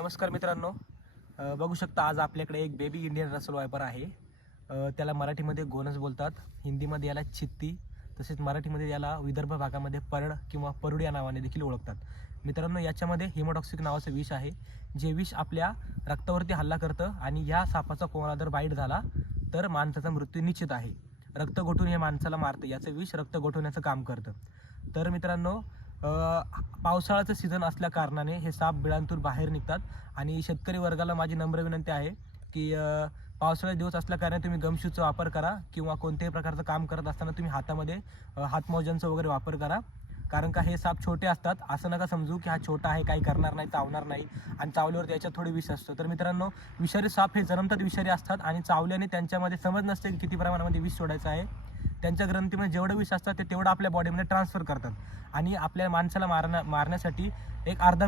नमस्कार मित्रांनो, बघू शकता आज आपल्याकडे एक बेबी इंडियन रसल वायपर आहे. त्याला मराठीमध्ये गोनस बोलतात, हिंदीमध्ये याला चित्ती, तसेच मराठीमध्ये याला विदर्भ भागामध्ये परड किंवा परुड या नावाने देखील ओळखतात. मित्रांनो, याच्यामध्ये हिमोटॉक्सिक नावाचं विष आहे, जे विष आपल्या रक्तावरती हल्ला करतं आणि या सापाचा कोणाला जर बाईट झाला तर माणसाचा मृत्यू निश्चित आहे. रक्त गोठून हे माणसाला मारतं, याचं विष रक्त गोठवण्याचं काम करतं. तर मित्रांनो, पावसाळ्याचं सीझन असल्या कारणाने हे साप बिळांतून बाहेर निघतात आणि शेतकरी वर्गाला माझी नम्र विनंती आहे की पावसाळ्याचे दिवस असल्या कारणाने तुम्ही गमशूजचा वापर करा किंवा कोणत्याही प्रकारचं काम करत असताना तुम्ही हातामध्ये हातमोजांचा वगैरे वापर करा. कारण का हे साप छोटे असतात, असं नका समजू की हा छोटा आहे, काही करणार नाही, चावणार नाही आणि चावल्यावर याच्यात थोडी विष असतं. तर मित्रांनो, विषारी साप हे जन्मतात विषारी असतात आणि चावल्याने त्यांच्यामध्ये समज नसते की किती प्रमाणामध्ये विष सोडायचं आहे. त्यांच्या ग्रंथीमध्ये जेवढं विष असतं ते तेवढं आपल्या बॉडीमध्ये ट्रान्सफर करतात आणि आपल्या माणसाला मारण्यासाठी एक अर्धा